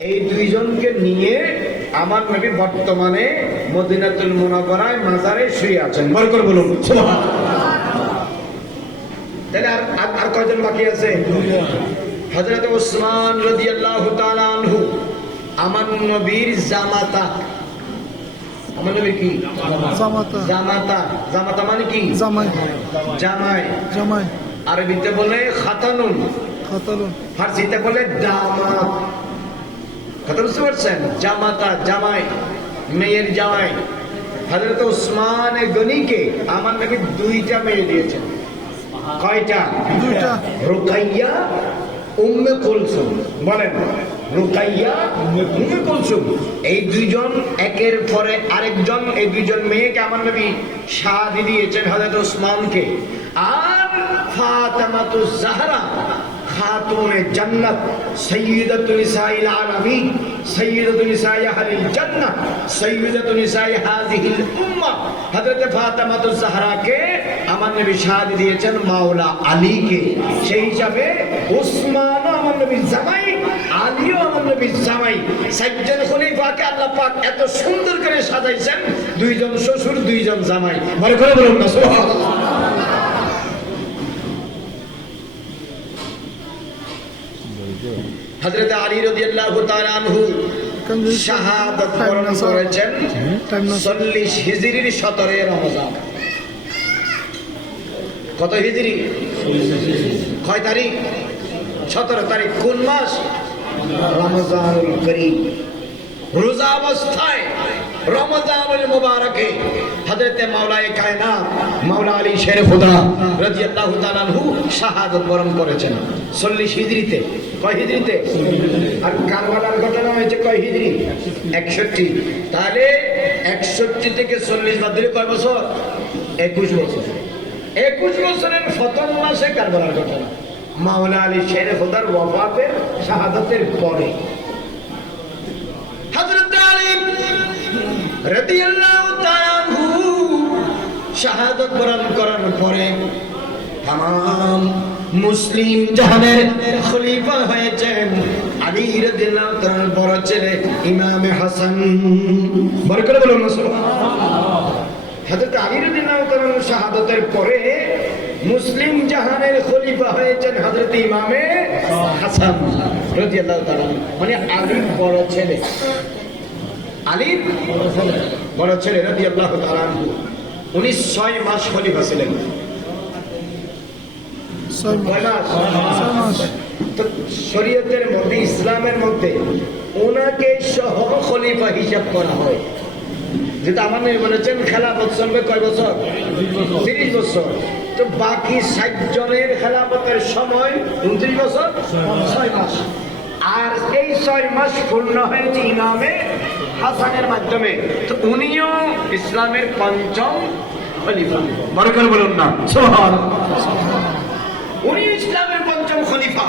এই দুইজনকে নিয়ে আমার নবী বর্তমানে মদিনাতুল মুনাওয়ারায় মাজারে শুয়ে আছেন। বল করে বলুন সুবহানাল্লাহ। তাহলে আর কয়জন বাকি আছে? হযরত ওসমান রাদিয়াল্লাহু তাআলা আনহু আমার নবীর জামাতা। আমার নবী কি জামাতা? জামাতা, জামাতা মানে কি? জামাই। জামাই, জামাই আরবিতে বলে খাতানুন, খাতানুন ফারসিতে বলে দামাত। কথা বুঝতে পারছেন? জামাতা, জামাই, মেয়ের জামাই। হযরত ওসমান গনিকে আমার নবী দুইটা মেয়ে দিয়েছেন। কয়টা? দুইটা। রুকাইয়া, উম্মে কুলসুম। বলেন, রুকাইয়া, উম্মে কুলসুম। এই দুইজন একের পরে আরেকজন, এই দুইজন মেয়েকে আমার নবী শাদী দিয়েছেন হযরত ওসমানকে। আর ফাতেমাতুজ জাহরা খাতুনে জান্নাত, সাইয়্যিদাতু নিসাইল আলামিন, সাইয়্যিদাতু নিসাই আহলিল জান্নাহ, সাইয়্যিদাতু নিসাই হাযিহিল উম্মাহ, হযরত ফাতেমাতুজ জাহরাকে আমার নবী শাদী দিয়েছেন মাওলা আলীকে। সেই হিসাবে ওসমানও আমার নবীর জামাই, আলীও আমার নবীর জামাই। চারজন খলিফাকে আল্লাহ পাক এত সুন্দর করে সাজাইছেন, দুইজন শ্বশুর, দুইজন জামাই। বলে করে বলুন না সুবহানাল্লাহ। হযরত আলী রাদিয়াল্লাহু তাআলা আনহু শাহাদাত বরণ করেছেন 40 হিজরির 17 রমজান। কত হিজরি? কয় তারিখ? 17 তারিখ। কোন মাস? রমজানুল করিম। রোজা অবস্থায় রমজানুল মুবারকে হযরত মাওলায়ে কায়নাত মাওলা আলী শের খুদা রাদিয়াল্লাহু তাআলা আনহু শাহাদাত বরণ করেছেন 40 হিজরিতে। কয় হিজরিতে? আর কারবালার ঘটনা হয়েছে কয় হিজরি? 61। তাহলে 61 থেকে 40 বাদ দিলে কয় বছর? 21 বছর। 21 বছরের প্রথম মাসে কারবালার ঘটনা, মাওলা আলী শের খুদার ওয়াফাতের, শাহাদাতের পরে। হযরত আলী রাদিয়াল্লাহু তাআলা আনহু শাহাদাত বরণ করার পরে তামাম মুসলিম জাহানের খলিফা হয়েছেন আলী রাদিয়াল্লাহু তাআলার বড় ছেলে ইমামে হাসান। বড় করে বলুন না সুবহানাল্লাহ। হযরত আলী রাদিয়াল্লাহু তাআলার শাহাদাতের পরে মুসলিম জাহানের খলিফা হয়েছেন হযরত ইমামে হাসান রাদিয়াল্লাহু তাআলা, মানে আলীর বড় ছেলে। আলীর বড় ছেলে রাদিয়াল্লাহু তাআলা আনহু। উনি 6 মাস খলিফা ছিলেন। 6 মাস। তো শরীয়তের মধ্যে, ইসলামের মধ্যে ওনাকে সহ খলিফা হিসাব করা হয়। যেটা আমার নবী বলেছেন খেলাফত চলবে কয় বছর? 30 বছর। তো বাকি 60 জনের খেলাফতের সময় 29 বছর, 6 মাস। আর এই 6 মাস পূর্ণ হয়েছে ইমামে হাসানের মাধ্যমে। তো উনিও ইসলামের 5ম খলিফা। বড় করে বলুন না সুবহানাল্লাহ। উনি ইসলামের 5ম খলিফা।